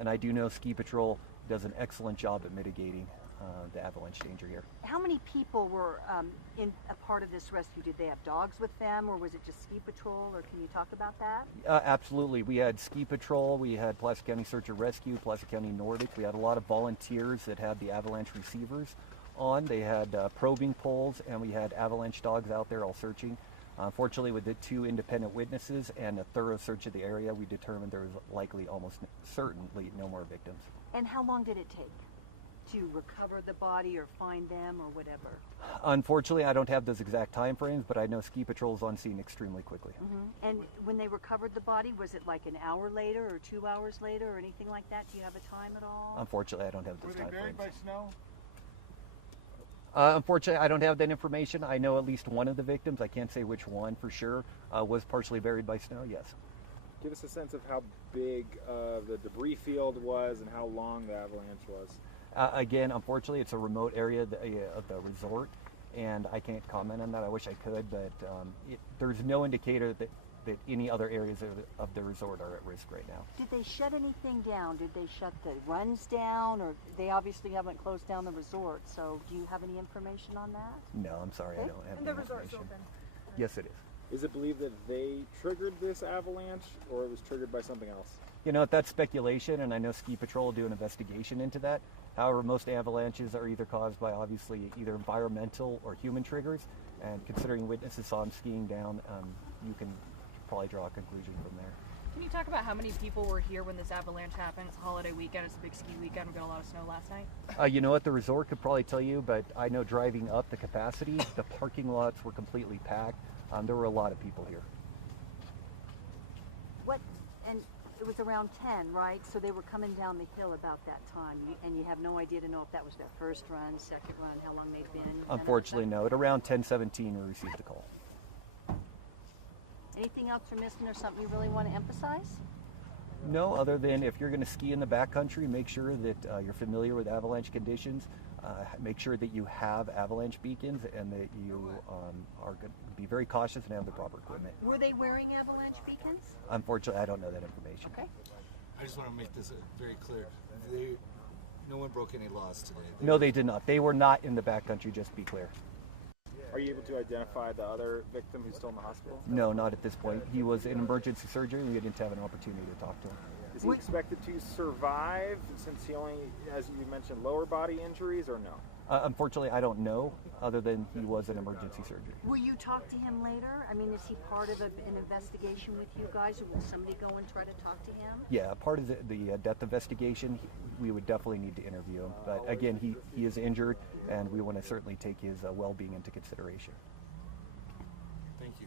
And I do know Ski Patrol does an excellent job at mitigating the avalanche danger here. How many people were in a part of this rescue? Did they have dogs with them, or was it just Ski Patrol, or can you talk about that? Absolutely. We had Ski Patrol, we had Placer County Search and Rescue, Placer County Nordic. We had a lot of volunteers that had the avalanche receivers on. They had probing poles, and we had avalanche dogs out there all searching. Unfortunately, with the 2 independent witnesses and a thorough search of the area, we determined there was likely, almost certainly, no more victims. And how long did it take to recover the body or find them or whatever? Unfortunately, I don't have those exact time frames, but I know Ski Patrol is on scene extremely quickly. Mm-hmm. And when they recovered the body, was it like an hour later or 2 hours later or anything like that? Do you have a time at all? Unfortunately, I don't have those time frames. Were they buried by snow? Unfortunately, I don't have that information. I know at least one of the victims, I can't say which one for sure, was partially buried by snow, yes. Give us a sense of how big the debris field was and how long the avalanche was. Again, unfortunately, it's a remote area of the resort, and I can't comment on that. I wish I could, but there's no indicator that any other areas of the resort are at risk right now. Did they shut anything down? Did they shut the runs down? Or they obviously haven't closed down the resort, so do you have any information on that? No, I'm sorry, I don't have And any the resort's information. open. Yes, it is. Is it believed that they triggered this avalanche, or it was triggered by something else? You know, that's speculation, and I know Ski Patrol will do an investigation into that. However, most avalanches are either caused by obviously either environmental or human triggers, and considering witnesses saw him skiing down, you can probably draw a conclusion from there. Can you talk about how many people were here when this avalanche happened? It's a holiday weekend, it's a big ski weekend, we got a lot of snow last night. You know what, the resort could probably tell you, but I know driving up the capacity, the parking lots were completely packed. There were a lot of people here. And it was around 10, right? So they were coming down the hill about that time, and you have no idea to know if that was their first run, second run, how long they've been? Unfortunately, no. At around 10:17, we received the call. Anything else we're missing or something you really want to emphasize? No, other than if you're going to ski in the backcountry, make sure that you're familiar with avalanche conditions. Make sure that you have avalanche beacons and that you are going to be very cautious and have the proper equipment. Were they wearing avalanche beacons? Unfortunately, I don't know that information. Okay. I just want to make this very clear. No one broke any laws today. No, they did not. They were not in the backcountry, just to be clear. Are you able to identify the other victim who's still in the hospital? No, not at this point. He was in emergency surgery, and we didn't have an opportunity to talk to him. Is he expected to survive since he only, as you mentioned, lower body injuries, or no? Unfortunately, I don't know, other than he was in emergency surgery. Will you talk to him later? I mean, is he part of an investigation with you guys, or will somebody go and try to talk to him? Yeah, part of the death investigation, we would definitely need to interview him. But again, he is injured, and we want to certainly take his well-being into consideration. Thank you.